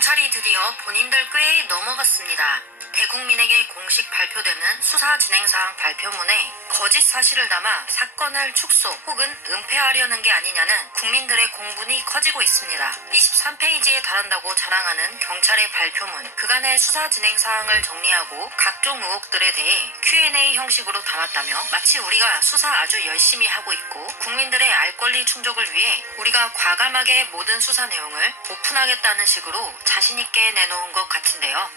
경찰이 드디어 본인들 꾀에 넘어갔습니다. 대국민에게 공식 발표되는 수사 진행사항 발표문에 거짓 사실을 담아 사건을 축소 혹은 은폐하려는 게 아니냐는 국민들의 공분이 커지고 있습니다. 23페이지에 달한다고 자랑하는 경찰의 발표문, 그간의 수사 진행사항을 정리하고 각종 의혹들에 대해 Q&A 형식으로 담았다며 마치 우리가 수사 아주 열심히 하고 있고 국민들의 알 권리 충족을 위해 우리가 과감하게 모든 수사 내용을 오픈하겠다는 식으로 자신있게 내놓은 것 같은데요.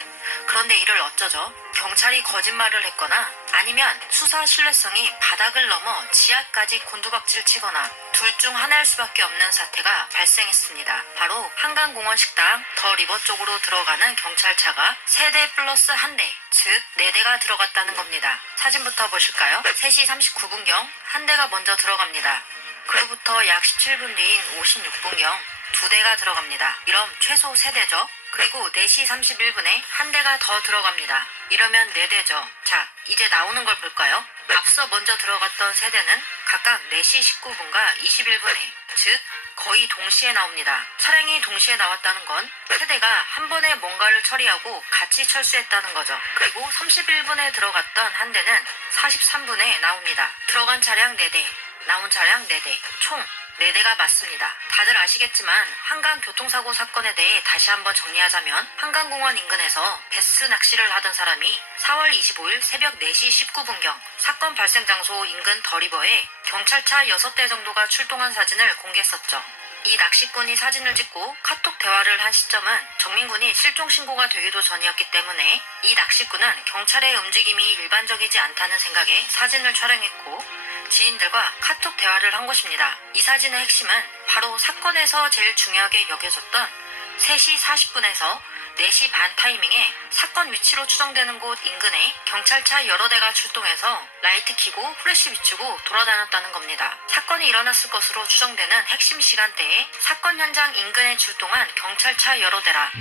그런데 이를 어쩌죠? 경찰이 거짓말을 했거나 아니면 수사 신뢰성이 바닥을 넘어 지하까지 곤두박질 치거나 둘 중 하나일 수밖에 없는 사태가 발생했습니다. 바로 한강공원 식당 더 리버 쪽으로 들어가는 경찰차가 3대 플러스 1대, 즉 4대가 들어갔다는 겁니다. 사진부터 보실까요? 3시 39분경 한 대가 먼저 들어갑니다. 그로부터 약 17분 뒤인 56분경 2대가 들어갑니다. 이럼 최소 3대죠. 그리고 4시 31분에 한 대가 더 들어갑니다. 이러면 4대죠. 자, 이제 나오는 걸 볼까요? 앞서 먼저 들어갔던 3대는 각각 4시 19분과 21분에, 즉 거의 동시에 나옵니다. 차량이 동시에 나왔다는 건 세대가 한 번에 뭔가를 처리하고 같이 철수했다는 거죠. 그리고 31분에 들어갔던 한 대는 43분에 나옵니다. 들어간 차량 4대, 나온 차량 4대, 총 4대가 맞습니다. 다들 아시겠지만 한강 교통사고 사건에 대해 다시 한번 정리하자면 한강공원 인근에서 베스 낚시를 하던 사람이 4월 25일 새벽 4시 19분경 사건 발생 장소 인근 더리버에 경찰차 6대 정도가 출동한 사진을 공개했었죠. 이 낚시꾼이 사진을 찍고 카톡 대화를 한 시점은 정민군이 실종 신고가 되기도 전이었기 때문에 이 낚시꾼은 경찰의 움직임이 일반적이지 않다는 생각에 사진을 촬영했고 지인들과 카톡 대화를 한 것입니다. 이 사진의 핵심은 바로 사건에서 제일 중요하게 여겨졌던 3시 40분에서 4시 반 타이밍에 사건 위치로 추정되는 곳 인근에 경찰차 여러 대가 출동해서 라이트 켜고 플래시 비추고 돌아다녔다는 겁니다. 사건이 일어났을 것으로 추정되는 핵심 시간대에 사건 현장 인근에 출동한 경찰차 여러 대라.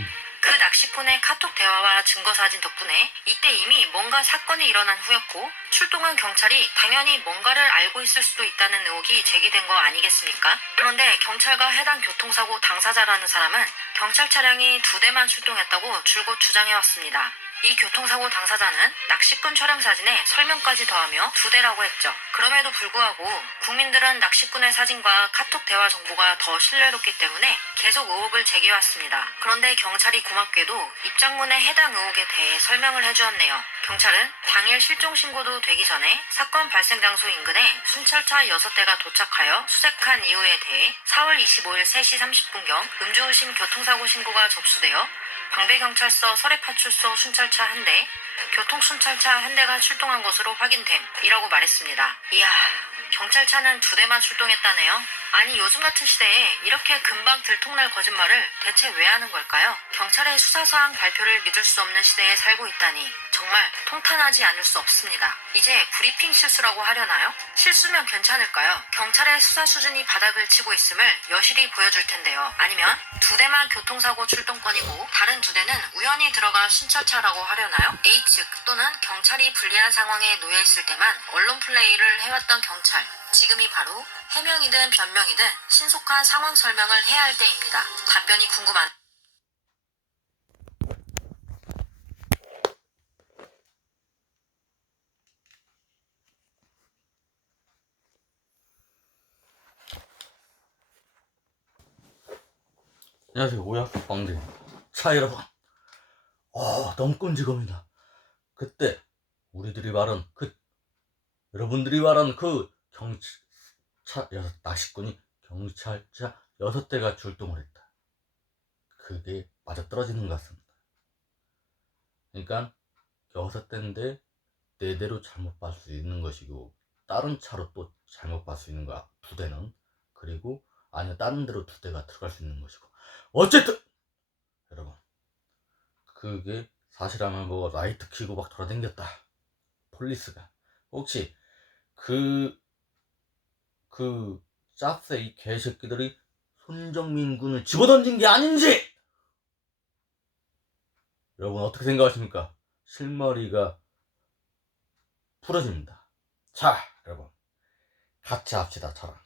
그 낚시꾼의 카톡 대화와 증거사진 덕분에 이때 이미 뭔가 사건이 일어난 후였고 출동한 경찰이 당연히 뭔가를 알고 있을 수도 있다는 의혹이 제기된 거 아니겠습니까? 그런데 경찰과 해당 교통사고 당사자라는 사람은 경찰 차량이 2대만 출동했다고 줄곧 주장해왔습니다. 이 교통사고 당사자는 낚시꾼 촬영 사진에 설명까지 더하며 2대라고 했죠. 그럼에도 불구하고 국민들은 낚시꾼의 사진과 카톡 대화 정보가 더 신뢰롭기 때문에 계속 의혹을 제기해왔습니다. 그런데 경찰이 고맙게도 입장문에 해당 의혹에 대해 설명을 해주었네요. 경찰은 당일 실종 신고도 되기 전에 사건 발생 장소 인근에 순찰차 6대가 도착하여 수색한 이유에 대해 4월 25일 3시 30분경 음주의심 교통사고 신고가 접수되어 광배경찰서 서래파출소 순찰차 1대, 교통순찰차 1대가 출동한 것으로 확인됨 이라고 말했습니다. 이야, 경찰차는 2대만 출동했다네요. 아니 요즘 같은 시대에 이렇게 금방 들통날 거짓말을 대체 왜 하는 걸까요? 경찰의 수사사항 발표를 믿을 수 없는 시대에 살고 있다니 정말 통탄하지 않을 수 없습니다. 이제 브리핑 실수라고 하려나요? 실수면 괜찮을까요? 경찰의 수사 수준이 바닥을 치고 있음을 여실히 보여줄 텐데요. 아니면 2대만 교통사고 출동권이고 다른 2대는 우연히 들어간 순찰차라고 하려나요? A측 또는 경찰이 불리한 상황에 놓여있을 때만 언론 플레이를 해왔던 경찰, 지금이 바로 해명이든 변명이든 신속한 상황 설명을 해야 할 때입니다. 답변이 궁금한 안녕하세요, 오약수 빵대입니다. 자, 여러분, 너무 끔찍합니다. 그때 여러분들이 말한 그 낚시꾼이 경찰차 6대가 출동을 했다. 그게 맞아떨어지는 것 같습니다. 그러니까 6대인데 4대로 잘못 봤을 수 있는 것이고 다른 차로 또 잘못 봤을 수 있는 거야. 2대는. 그리고 아니야, 다른 데로 2대가 들어갈 수 있는 것이고, 어쨌든 여러분, 그게 사실하면 뭐 라이트 켜고 막 돌아다녔다. 폴리스가 혹시 그 짭새 이 개새끼들이 손정민 군을 집어던진 게 아닌지 여러분 어떻게 생각하십니까? 실머리가 풀어집니다. 자, 여러분 같이 합시다. 저랑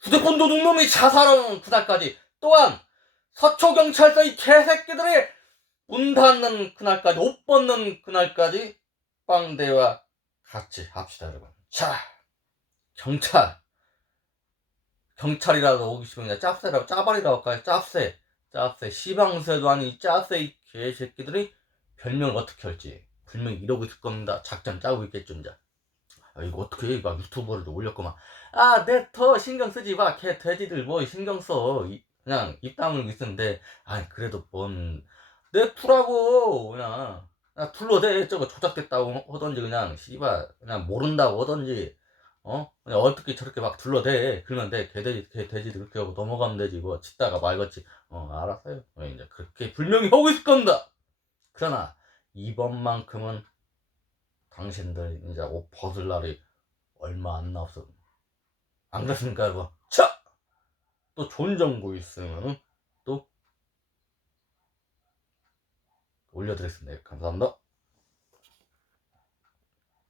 휴대폰 도둑놈이 자살하는 그날까지, 또한 서초경찰서 이 개새끼들이 문 닫는 그날까지, 옷 벗는 그날까지 빵대와 같이 합시다, 여러분. 자, 경찰이라도 오기 싶으면 그냥 짭새라고, 짜발이라고 할까요? 짭새. 시방새도 아니, 짭새 이 개새끼들이 별명을 어떻게 할지 분명히 이러고 있을 겁니다. 작전 짜고 있겠죠, 이제. 아, 이거 어떻게 해? 막 유튜버들도 올렸구만. 아, 내 더 신경 쓰지 마. 개 돼지들 뭐 신경 써. 그냥 입 다물고 있었는데, 아니, 그래도 내 투라고, 그냥. 둘러대. 저거 조작됐다고 하던지, 그냥, 씨발, 그냥 모른다고 하던지, 그냥 어떻게 저렇게 막 둘러대. 그러면 돼. 개돼지들 그렇게 하고 넘어가면 되지. 뭐, 짓다가 말겠지. 알았어요. 이제 그렇게 분명히 하고 있을 겁니다. 그러나, 이번만큼은 당신들 이제 옷 벗을 날이 얼마 안 남았어. 안 그렇습니까, 여러분? 자! 또 좋은 정보 있으면 또 올려드리겠습니다. 감사합니다.